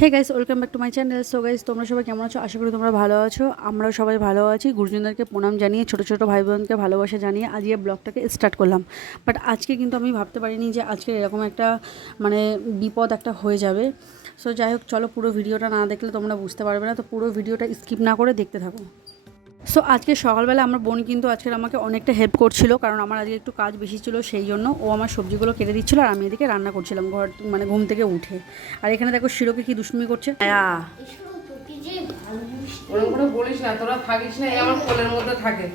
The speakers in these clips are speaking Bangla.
Hey guys, welcome back to my channel. So guys, তোমরা সবাই কেমন আছো? আশা করি তোমরা ভালো আছো। আমরাও সবাই ভালো আছি। গুরুজনদেরকে প্রণাম জানিয়ে, ছোটো ছোটো ভাই বোনকে ভালোবাসা জানিয়ে আজকে ব্লগটাকে স্টার্ট করলাম। বাট আজকে কিন্তু আমি ভাবতে পারিনি যে আজকে এরকম একটা মানে বিপদ একটা হয়ে যাবে। সো যাই হোক, চলো, পুরো ভিডিওটা না দেখলে তোমরা বুঝতে পারবে না, তো পুরো ভিডিওটা স্কিপ না করে দেখতে থাকো। সো আজকে সকালবেলা আমার বোন কিন্তু আজকে আমাকে অনেকটা হেল্প করছিল, কারণ আমার আজকে একটু কাজ বেশি ছিল, সেই জন্য ও আমার সবজিগুলো কেটে দিচ্ছিলো আর আমি এদিকে রান্না করছিলাম ঘর মানে ঘুম থেকে উঠে। আর এখানে দেখো শিরোকে কি দুষ্টুমি করছে। ওরকম করে বলিস না, তোরা থাকিস না, এই আমার কোলের মধ্যে থাকে।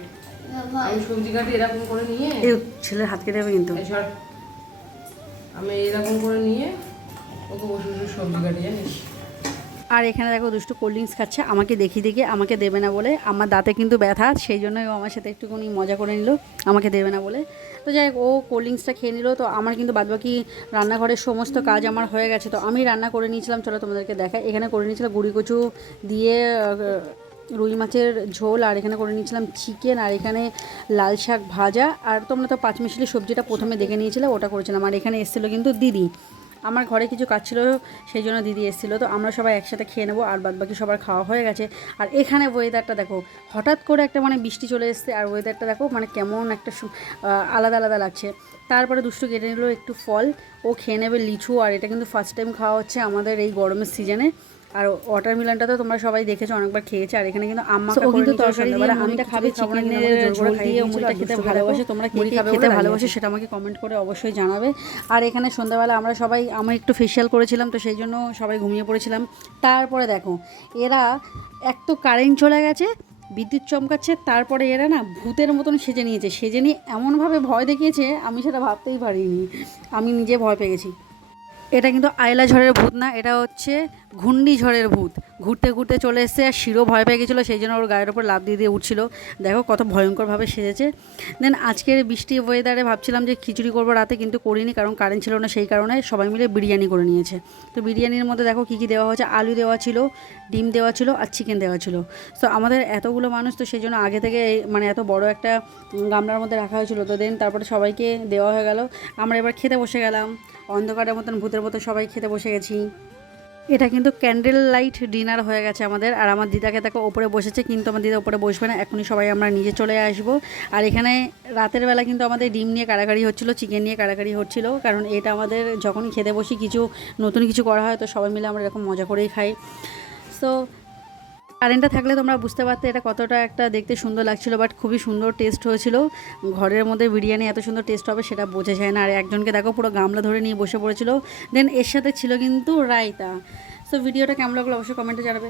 আমি সবজি কাটি এরকম করে নিয়ে, এই ছেলের হাত কেটে যাবে কিন্তু। আমি এরকম করে নিয়ে ওকে বসে বসে সবজি কাটি, জানিস। আর এখানে দেখো দুষ্টু কোল্ড ড্রিঙ্কস খাচ্ছে, আমাকে দেখিয়ে আমাকে দেবে না বলে। আমার দাঁতে কিন্তু ব্যথা, সেই জন্যই ও আমার সাথে একটুখানি মজা করে নিল, আমাকে দেবে না বলে। তো যাই হোক, ও কোল্ড ড্রিঙ্কসটা খেয়ে নিল। তো আমার কিন্তু বাদবাকি রান্নাঘরের সমস্ত কাজ আমার হয়ে গেছে। তো আমি রান্না করে নিয়েছিলাম, চলো তোমাদেরকে দেখাই। এখানে করে নিয়েছিলাম গুঁড়ি কচু দিয়ে রুই মাছের ঝোল, আর এখানে করে নিয়েছিলাম চিকেন, আর এখানে লাল শাক ভাজা। আর তোমরা তো পাঁচমিশালি সবজিটা প্রথমে দেখে নিয়েছিলে, ওটা করেছিলাম। আর এখানে এসেছিলো কিন্তু দিদি, আমার ঘরে কিছু কাজ ছিল, সেই জন্য দিদি এসেছিলো। তো আমরা সবাই একসাথে খেয়ে নেবো, আর বাদবাকি সবার খাওয়া হয়ে গেছে। আর এখানে ওয়েদারটা দেখো, হঠাৎ করে একটা মানে বৃষ্টি চলে এসছে, আর ওয়েদারটা দেখো মানে কেমন একটা আলাদা আলাদা লাগছে। তারপরে দুষ্টু কেটে নিল একটু ফল, ও খেয়ে নেবে লিচু। আর এটা কিন্তু ফার্স্ট টাইম খাওয়া হচ্ছে আমাদের এই গরমের সিজনে। আর ওয়াটারমেলনটা তো তোমরা সবাই দেখেছো, অনেকবার খেয়েছে। আর এখানে কিন্তু আম্মা কিন্তু তরকারি দিয়ে মুড়িটা খাবে, চিকেনের ঝোল দিয়ে মুড়িটা খেতে ভালোবাসে। তোমরা কে খেতে ভালোবাসে সেটা আমাকে কমেন্ট করে অবশ্যই জানাবে। আর এখানে সন্ধ্যাবেলা আমরা সবাই, আমি একটু ফেশিয়াল করেছিলাম, তো সেই জন্য সবাই ঘুমিয়ে পড়েছিলাম। তারপরে দেখো, এরা এক তো কারেন্ট চলে গেছে, বিদ্যুৎ চমকাচ্ছে, তারপরে এরা না ভূতের মতন সেজে নিয়েছে। সেজে নিয়ে এমনভাবে ভয় দেখিয়েছে, আমি সেটা ভাবতেই পারিনি। আমি নিজে ভয় পেয়ে গেছি। এটা কিন্তু আয়লা ঝড়ের ভূত না, এটা হচ্ছে ঘূর্ণিঝড়ের ভূত। ঘুরতে ঘুরতে চলে এসছে, আর শিরো ভয় পেয়ে গেছিলো, সেই জন্য ওর গায়ের ওপর লাফ দিয়ে দিয়ে উঠছিলো। দেখো কত ভয়ঙ্করভাবে সেজেছে। দেন আজকের বৃষ্টি ওয়েদারে ভাবছিলাম যে খিচুড়ি করবো রাতে, কিন্তু করিনি, কারণ কারেন্ট ছিল না। সেই কারণে সবাই মিলে বিরিয়ানি করে নিয়েছে। তো বিরিয়ানির মধ্যে দেখো কী কী দেওয়া হয়েছে, আলু দেওয়া ছিল, ডিম দেওয়া ছিল, আর চিকেন দেওয়া ছিল। তো আমাদের এতগুলো মানুষ, তো সেই জন্য আগে থেকে মানে এত বড় একটা গামলার মধ্যে রাখা হয়েছিল। তো দেন তারপরে সবাইকে দেওয়া হয়ে গেল। আমরা এবার খেতে বসে গেলাম, অন্ধকারের মতন ভূতের মতো সবাই খেতে বসে গেছি। এটা কিন্তু ক্যান্ডেল লাইট ডিনার হয়ে গেছে আমাদের। আর আমার দিদাকে দেখো ওপরে বসেছে, কিন্তু আমার দিদা ওপরে বসবে না, এখনই সবাই আমরা নিচে চলে আসবো। আর এখানে রাতের বেলা কিন্তু আমাদের ডিম নিয়ে কাড়াকাড়ি হচ্ছিলো, চিকেন নিয়ে কাড়াকাড়ি হচ্ছিলো, কারণ এটা আমাদের যখনই খেতে বসি কিছু নতুন কিছু করা হয়, তো সবাই মিলে আমরা এরকম মজা করেই খাই। সো কারেন্টটা থাকলে তোমরা বুঝতে পারতে এটা কতটা একটা দেখতে সুন্দর লাগছিলো, বাট খুবই সুন্দর টেস্ট হয়েছিল। ঘরের মধ্যে বিরিয়ানি এত সুন্দর টেস্ট হবে সেটা বোঝা যায় না। আর একজনকে দেখো পুরো গামলা ধরে নিয়ে বসে পড়েছিল। দেন এর সাথে ছিল কিন্তু রায়তা। সো ভিডিওটা কেমন লাগলো অবশ্যই কমেন্টে জানাবে।